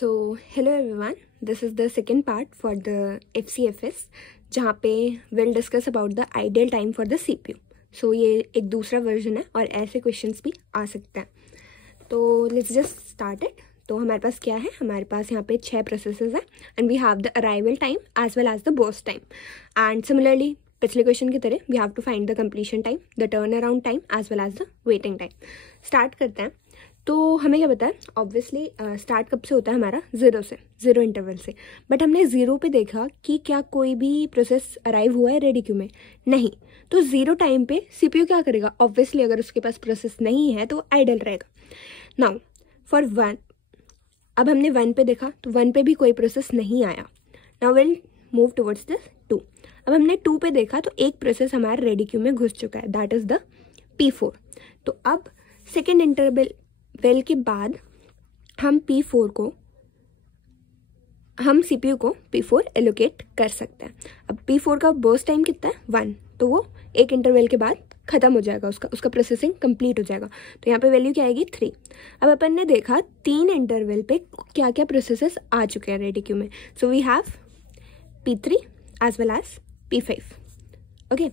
So hello everyone, this is the second part for the FCFS जहाँ पे will discuss about the ideal time for the CPU। सो ये एक दूसरा version है और ऐसे क्वेश्चंस भी आ सकते हैं। तो लेट्स जस्ट स्टार्ट इट। तो हमारे पास क्या है, हमारे पास यहाँ पे 6 प्रोसेसेस है and we have the arrival time as well as the burst time. And similarly पिछले क्वेश्चन की तरह we have to find the completion time, the turn around time as well as the waiting time. Start करते हैं। तो हमें क्या पता है, ऑब्वियसली स्टार्ट कब से होता है हमारा, ज़ीरो इंटरवल से। बट हमने ज़ीरो पे देखा कि क्या कोई भी प्रोसेस अराइव हुआ है रेडी क्यू में, नहीं। तो ज़ीरो टाइम पे CPU क्या करेगा, ऑब्वियसली अगर उसके पास प्रोसेस नहीं है तो वो आइडल रहेगा। नाउ फॉर 1, अब हमने 1 पे देखा तो 1 पे भी कोई प्रोसेस नहीं आया। Now will move towards this 2। अब हमने 2 पे देखा तो एक प्रोसेस हमारा रेडी क्यू में घुस चुका है, दैट इज़ द P4। तो अब सेकेंड इंटरवल के बाद हम CPU को P4 एलोकेट कर सकते हैं। अब P4 का बर्स्ट टाइम कितना है, 1, तो वो एक इंटरवल के बाद खत्म हो जाएगा, उसका प्रोसेसिंग कंप्लीट हो जाएगा। तो यहाँ पे वैल्यू क्या आएगी, 3। अब अपन ने देखा 3 इंटरवल पे क्या क्या प्रोसेसेस आ चुके हैं रेडी क्यू में। So we have P3 as well as P5। Okay,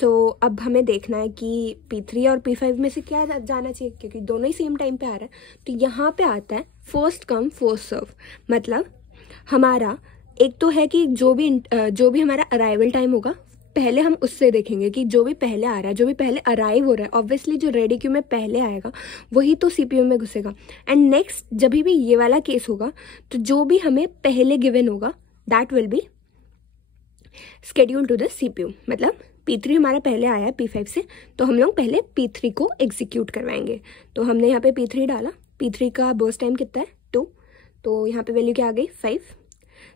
so अब हमें देखना है कि P3 और P5 में से क्या जाना चाहिए, क्योंकि दोनों ही सेम टाइम पे आ रहा है। तो यहाँ पे आता है फर्स्ट कम फर्स्ट सर्व। मतलब हमारा एक तो है कि जो भी हमारा अराइवल टाइम होगा, पहले हम उससे देखेंगे कि जो भी पहले आ रहा है, जो भी पहले अराइव हो रहा है, ऑब्वियसली जो रेडी क्यू में पहले आएगा वही तो CPU में घुसेगा। एंड नेक्स्ट जब भी ये वाला केस होगा तो जो भी हमें पहले गिवन होगा that will be schedule to the CPU। मतलब P3 हमारा पहले आया है P5 से, तो हम लोग पहले P3 को एग्जीक्यूट करवाएंगे। तो हमने यहाँ पे P3 डाला, P3 का बर्स्ट टाइम कितना है, 2, तो यहाँ पे वैल्यू क्या आ गई, 5।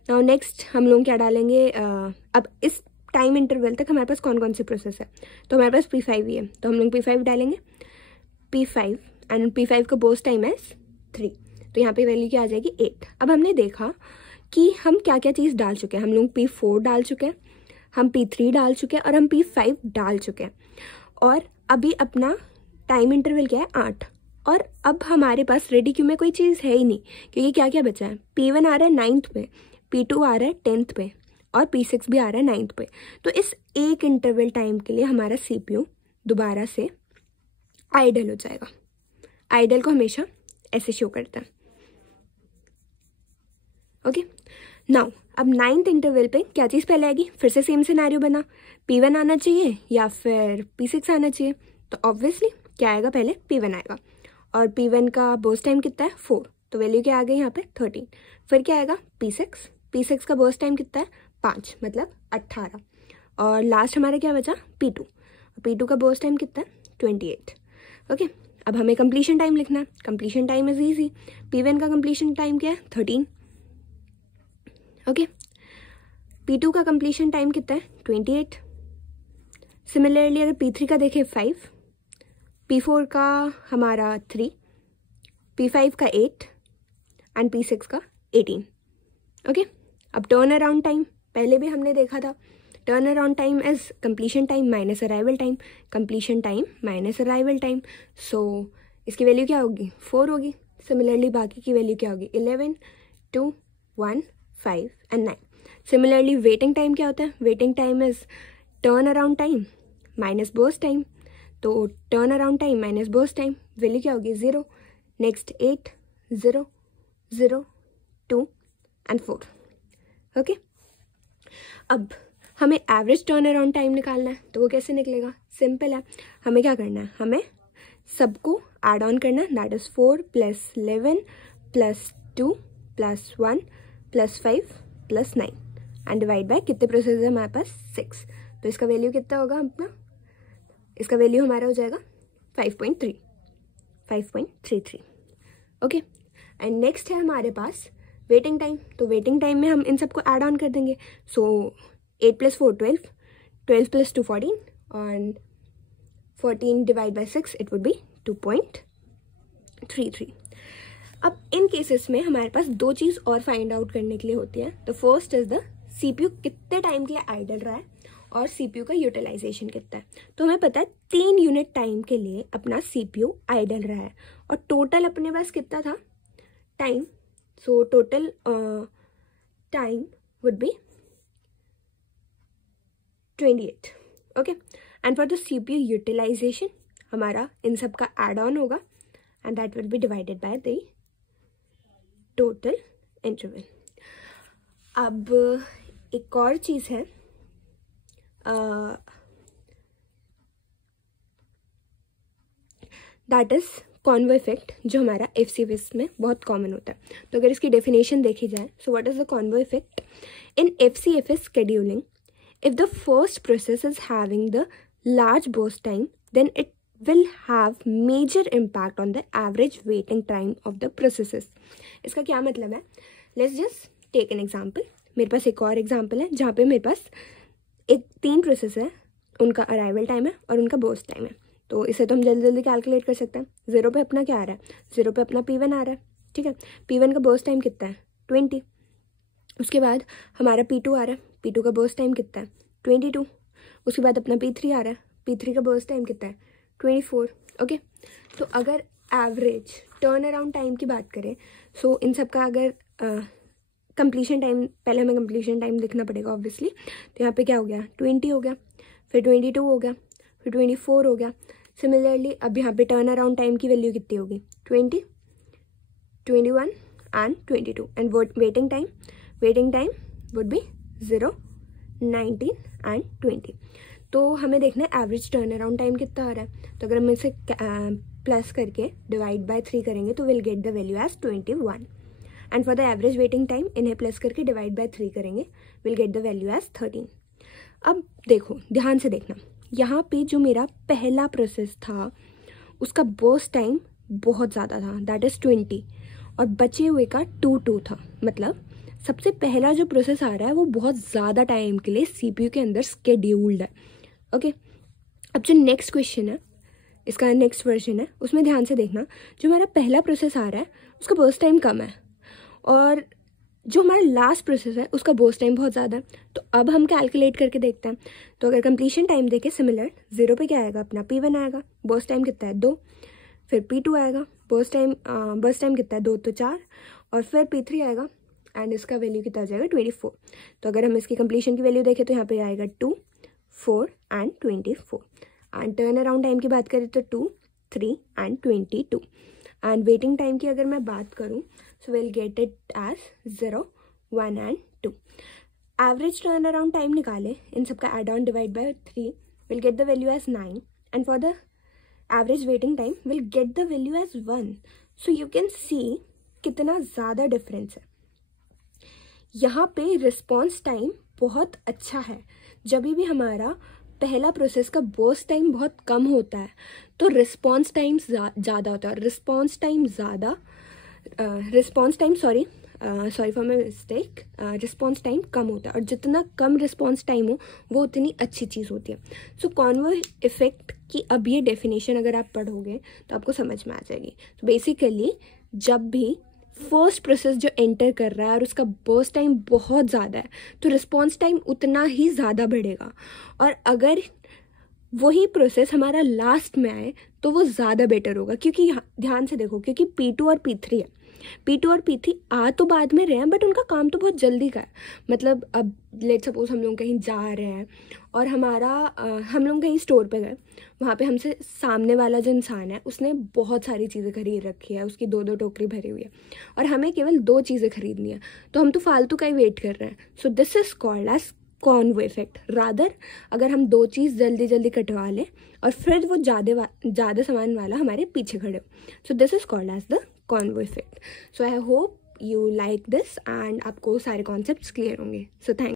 नाउ नेक्स्ट हम लोग क्या डालेंगे, अब इस टाइम इंटरवल तक हमारे पास कौन कौन से प्रोसेस है, तो हमारे पास P5 ही है, तो हम लोग P5 डालेंगे, P5 एंड P5 का बर्स्ट टाइम है 3, तो यहाँ पे वैल्यू क्या आ जाएगी, 8। अब हमने देखा कि हम क्या क्या चीज़ डाल चुके हैं, हम लोग P4 डाल चुके हैं, हम P3 डाल चुके हैं और हम P5 डाल चुके हैं। और अभी अपना टाइम इंटरवल क्या है, 8। और अब हमारे पास रेडी क्यू में कोई चीज़ है ही नहीं, क्योंकि क्या क्या बचा है, P1 आ रहा है 9th पे, P2 आ रहा है 10th पे और P6 भी आ रहा है 9th पे। तो इस एक इंटरवल टाइम के लिए हमारा CPU दोबारा से आइडल हो जाएगा। आइडल को हमेशा ऐसे शो करता है। ओके, नाउ अब 9th इंटरवल पे क्या चीज़ पहले आएगी, फिर से सेम सिनेरियो बना, P1 आना चाहिए या फिर P6 आना चाहिए। तो ऑब्वियसली क्या आएगा, पहले P1 आएगा। और P1 का बर्स्ट टाइम कितना है, 4, तो वैल्यू क्या आ गई यहाँ पे, 13। फिर क्या आएगा, P6 का बर्स्ट टाइम कितना है, 5, मतलब 18। और लास्ट हमारा क्या बचा, P2 का बर्स्ट टाइम कितना है, 28। ओके, अब हमें कंप्लीशन टाइम लिखना है। Completion time is easy, P1 का कंप्लीशन टाइम क्या है, 13। ओके, P2 का कंप्लीशन टाइम कितना है, 28। सिमिलरली अगर P3 का देखें 5, P4 का हमारा 3, P5 का 8 एंड P6 का 18। ओके, अब टर्न अराउंड टाइम पहले भी हमने देखा था, turn around time is completion time minus arrival time, completion time minus arrival time. So इसकी वैल्यू क्या होगी, 4 होगी। सिमिलरली बाकी की वैल्यू क्या होगी, 11, 2, 1, 5 एंड 9। सिमिलरली वेटिंग टाइम क्या होता है, waiting time is turn around time minus burst time. तो turn around time minus burst time, value क्या होगी, 0। Next 8, 0, 0, 2 and 4। ओके, अब हमें एवरेज टर्न अराउंड टाइम निकालना है, तो वो कैसे निकलेगा, सिंपल है। हमें क्या करना है, हमें सबको ऐड ऑन करना है, that is 4 + 11 + 2 + 1 + 5 + 9 and divide by कितने प्रोसेस है हमारे पास, 6। तो इसका वैल्यू कितना होगा अपना, इसका वैल्यू हमारा हो जाएगा 5.33। ओके, एंड नेक्स्ट है हमारे पास वेटिंग टाइम। तो वेटिंग टाइम में हम इन सबको ऐड ऑन कर देंगे। सो 8 + 4 12, 12 + 2 14 और 14 divide by 6 it would be 2.33। अब इन केसेस में हमारे पास दो चीज़ और फाइंड आउट करने के लिए होती है। The first is the CPU कितने टाइम के लिए आइडल रहा है और CPU का यूटिलाइजेशन कितना है। तो हमें पता है 3 यूनिट टाइम के लिए अपना CPU आइडल रहा है और टोटल अपने पास कितना था time, so total time would be 28. Okay, and for the CPU utilization हमारा इन सब का एड ऑन होगा and that will be divided by the total interval. अब एक और चीज़ है, दैट इज़ कॉन्वो इफेक्ट, जो हमारा FCFS में बहुत कॉमन होता है. तो अगर इसकी डेफिनेशन देखी जाए, so what is the convoy effect in FCFS scheduling? If the first process is having the large burst time, then it will have major impact on the average waiting time of the processes. इसका क्या मतलब है? Let's just take an example. मेरे पास एक और example है जहाँ पे मेरे पास एक 3 प्रोसेस है, उनका अराइवल टाइम है और उनका बर्स्ट टाइम है. तो इसे तो हम जल्दी जल्दी कैलकुलेट कर सकते हैं. 0 पे अपना क्या आ रहा है? 0 पे अपना P1 आ रहा है. ठीक है, P1 का बर्स्ट टाइम कितना है? 20. उसके बाद हमारा P2 आ रहा है. P2 का बर्स्ट टाइम कितना है? 22. उसके बाद अपना P3 आ रहा है. P3 का बर्स्ट टाइम कितना है? 24. ओके, तो अगर एवरेज टर्न अराउंड टाइम की बात करें, सो इन सब का अगर कंप्लीशन टाइम, पहले हमें कंप्लीशन टाइम लिखना पड़ेगा ऑब्वियसली. तो यहाँ पे क्या हो गया? 20 हो गया, फिर 22 हो गया, फिर 24 हो गया. सिमिलरली अब यहाँ पे टर्न अराउंड टाइम की वैल्यू कितनी होगी? 20, 21 and 22. And waiting time would B 0, 19 and 20. तो हमें देखना है एवरेज टर्न अराउंड टाइम कितना आ रहा है. तो अगर हम इसे प्लस करके डिवाइड बाय 3 करेंगे तो will get the value as 21. And for the average waiting time इन्हें प्लस करके डिवाइड बाय 3 करेंगे, will get the value as 13. अब देखो, ध्यान से देखना, यहाँ पे जो मेरा पहला प्रोसेस था उसका बर्स्ट टाइम बहुत ज़्यादा था, दैट इज़ 20, और बचे हुए का 2 था. मतलब सबसे पहला जो प्रोसेस आ रहा है वो बहुत ज़्यादा टाइम के लिए CPU के अंदर स्केड्यूल्ड है. ओके, अब जो नेक्स्ट क्वेश्चन है, इसका नेक्स्ट वर्जन है, उसमें ध्यान से देखना, जो हमारा पहला प्रोसेस आ रहा है उसका बर्स्ट टाइम कम है और जो हमारा लास्ट प्रोसेस है उसका बर्स्ट टाइम बहुत ज़्यादा है. तो अब हम कैलकुलेट करके देखते हैं. तो अगर कंप्लीशन टाइम देखें सिमिलर, 0 पे क्या आएगा? अपना P1 आएगा, बर्स्ट टाइम कितना है? 2. फिर P2 आएगा, बर्स्ट टाइम कितना है? 2 तो 4, और फिर P3 आएगा एंड इसका वैल्यू कितना आ जाएगा? 24. तो अगर हम इसकी कंप्लीशन की वैल्यू देखें तो यहाँ पे आएगा 2, 4 and 24. And turn around time की बात करें तो 2, 3 एंड 22. एंड वेटिंग टाइम की अगर मैं बात करूँ, so will get it as 0, 1 and 2. Average turn around time निकाले, इन सबका add on divide by 3, will get the value as 9. And for the average waiting time will get the value as 1. So you can see कितना ज़्यादा difference है. यहाँ पे response time बहुत अच्छा है. जब भी हमारा पहला प्रोसेस का बर्स्ट टाइम बहुत कम होता है तो रिस्पॉन्स टाइम ज़्यादा होता है. Sorry for my mistake, response time कम होता है, और जितना कम रिस्पॉन्स टाइम हो वो उतनी अच्छी चीज़ होती है. सो कॉन्वो इफेक्ट की अब ये डेफिनेशन अगर आप पढ़ोगे तो आपको समझ में आ जाएगी. तो बेसिकली जब भी फर्स्ट प्रोसेस जो एंटर कर रहा है और उसका बर्स्ट टाइम बहुत ज़्यादा है तो रिस्पॉन्स टाइम उतना ही ज़्यादा बढ़ेगा, और अगर वही प्रोसेस हमारा लास्ट में आए तो वो ज़्यादा बेटर होगा. क्योंकि ध्यान से देखो, क्योंकि P2 और P3 है, P2 और P3 आ तो बाद में रहे हैं बट उनका काम तो बहुत जल्दी का है. मतलब अब लेट सपोज हम लोग कहीं जा रहे हैं और हम लोग कहीं स्टोर पे गए, वहाँ पे हमसे सामने वाला जो इंसान है उसने बहुत सारी चीज़ें खरीद रखी है, उसकी 2-2 टोकरी भरी हुई है, और हमें केवल 2 चीज़ें खरीदनी है, तो हम तो फालतू का ही वेट कर रहे हैं. So this is called as convoy effect. Rather अगर हम 2 चीज़ जल्दी जल्दी कटवा लें और फिर वो ज़्यादा सामान वाला हमारे पीछे खड़े हो, so this is called as the convoy effect. So I hope you like this and आपको सारे कॉन्सेप्ट्स क्लियर होंगे. So thank